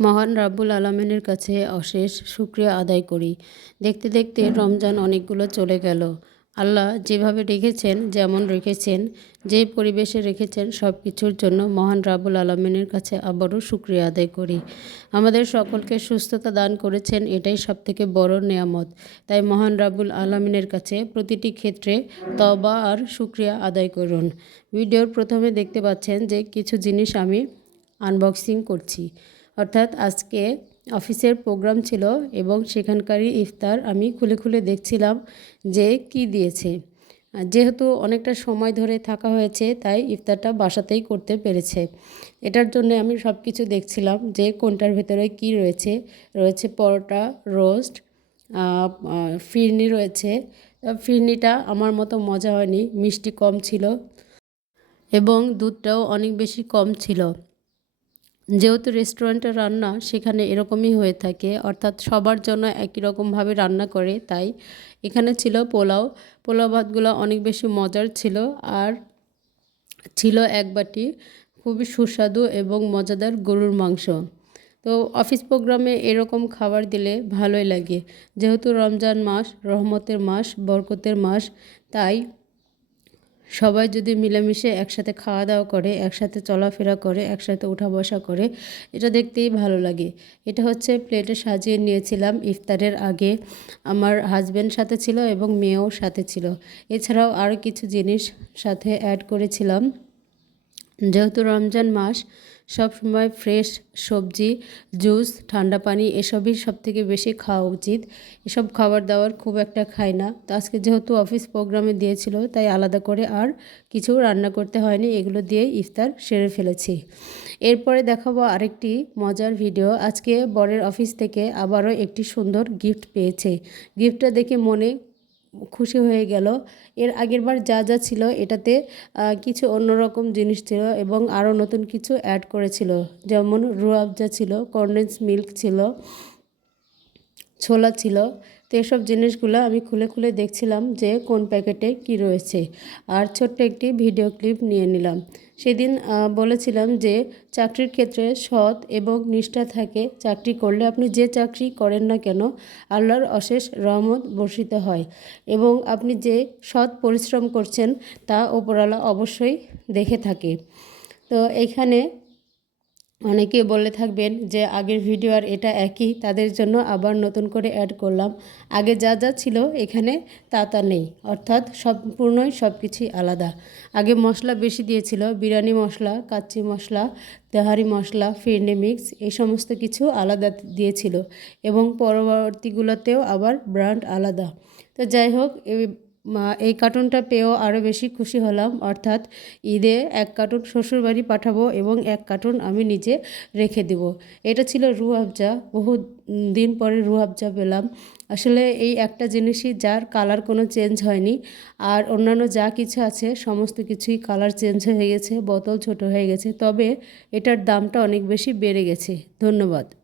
মহান রাব্বুল আলমিনের কাছে অশেষ শুক্রিয়া আদায় করি। দেখতে দেখতে রমজান অনেকগুলো চলে গেল। আল্লাহ যেভাবে রেখেছেন, যেমন রেখেছেন, যে পরিবেশে রেখেছেন সব কিছুর জন্য মহান রাবুল আলমিনের কাছে আবারও শুক্রিয়া আদায় করি। আমাদের সকলকে সুস্থতা দান করেছেন, এটাই সবথেকে বড় নেয়ামত। তাই মহান রাবুল আলমিনের কাছে প্রতিটি ক্ষেত্রে তবা আর শুক্রিয়া আদায় করুন। ভিডিওর প্রথমে দেখতে পাচ্ছেন যে কিছু জিনিস আমি আনবক্সিং করছি। অর্থাৎ আজকে অফিসের প্রোগ্রাম ছিল এবং সেখানকারই ইফতার আমি খুলে খুলে দেখছিলাম যে কি দিয়েছে। যেহেতু অনেকটা সময় ধরে থাকা হয়েছে, তাই ইফতারটা বাসাতেই করতে পেরেছে। এটার জন্য আমি সব কিছু দেখছিলাম যে কোনটার ভেতরে কি রয়েছে। রয়েছে পরোটা, রোস্ট ফিরনি রয়েছে। ফিরনিটা আমার মতো মজা হয়নি, মিষ্টি কম ছিল এবং দুধটাও অনেক বেশি কম ছিল। যেহেতু রেস্টুরেন্টের রান্না সেখানে এরকমই হয়ে থাকে, অর্থাৎ সবার জন্য একই রকমভাবে রান্না করে, তাই এখানে ছিল পোলাও। পোলাও ভাতগুলো অনেক বেশি মজার ছিল আর ছিল এক বাটি খুবই সুস্বাদু এবং মজাদার গরুর মাংস। তো অফিস প্রোগ্রামে এরকম খাবার দিলে ভালোই লাগে। যেহেতু রমজান মাস, রহমতের মাস, বরকতের মাস, তাই সবাই যদি মিলেমিশে একসাথে খাওয়া দাওয়া করে, একসাথে চলাফেরা করে, একসাথে উঠা বসা করে, এটা দেখতেই ভালো লাগে। এটা হচ্ছে প্লেটে সাজিয়ে নিয়েছিলাম ইফতারের আগে। আমার হাজব্যান্ড সাথে ছিল এবং মেয়েও সাথে ছিল। এছাড়াও আরও কিছু জিনিস সাথে অ্যাড করেছিলাম। যেহেতু রমজান মাস সব সময় ফ্রেশ সবজি, জুস, ঠান্ডা পানি এসবই সব থেকে বেশি খাওয়া উচিত। এসব খাবার দাবার খুব একটা খাই না। তো আজকে যেহেতু অফিস প্রোগ্রামে দিয়েছিল, তাই আলাদা করে আর কিছু রান্না করতে হয়নি। এগুলো দিয়ে ইফতার সেরে ফেলেছি। এরপরে দেখাবো আরেকটি মজার ভিডিও। আজকে বরের অফিস থেকে আবারও একটি সুন্দর গিফট পেয়েছে। গিফটটা দেখে মনে খুশি হয়ে গেল। এর আগের বার যা যা ছিল এটাতে কিছু অন্যরকম জিনিস ছিল এবং আরও নতুন কিছু অ্যাড করেছিল। যেমন রুয়াবজা ছিল কর্নেন্স মিল্ক ছিল, ছোলা ছিল তো এসব জিনিসগুলো আমি খুলে খুলে দেখছিলাম যে কোন প্যাকেটে কি রয়েছে। আর ছোট্ট একটি ভিডিও ক্লিপ নিয়ে নিলাম। সেদিন বলেছিলাম যে চাকরির ক্ষেত্রে সৎ এবং নিষ্ঠা থাকে। চাকরি করলে আপনি যে চাকরি করেন না কেন, আল্লাহর অশেষ রহমত বর্ষিত হয় এবং আপনি যে সৎ পরিশ্রম করছেন তা ওপরালা অবশ্যই দেখে থাকে। তো এইখানে অনেকে বলে থাকবেন যে আগের ভিডিও আর এটা একই, তাদের জন্য আবার নতুন করে অ্যাড করলাম। আগে যা যা ছিল এখানে তা তা নেই, অর্থাৎ সম্পূর্ণই সব কিছুই আলাদা। আগে মশলা বেশি দিয়েছিল, বিরিয়ানি মশলা, কাচ্চি মশলা, তেহারি মশলা, ফিরনে মিক্স, এই সমস্ত কিছু আলাদা দিয়েছিল এবং পরবর্তীগুলোতেও আবার ব্র্যান্ড আলাদা। তো যাই হোক এই কার্টুনটা পেয়েও আরও বেশি খুশি হলাম। অর্থাৎ ঈদে এক কার্টুন শ্বশুরবাড়ি পাঠাবো এবং এক কার্টুন আমি নিজে রেখে দেব। এটা ছিল রু আফজা বহু দিন পরে রু আফজা পেলাম। আসলে এই একটা জিনিসই যার কালার কোনো চেঞ্জ হয়নি। আর অন্যান্য যা কিছু আছে, সমস্ত কিছুই কালার চেঞ্জ হয়ে গেছে, বোতল ছোট হয়ে গেছে। তবে এটার দামটা অনেক বেশি বেড়ে গেছে। ধন্যবাদ।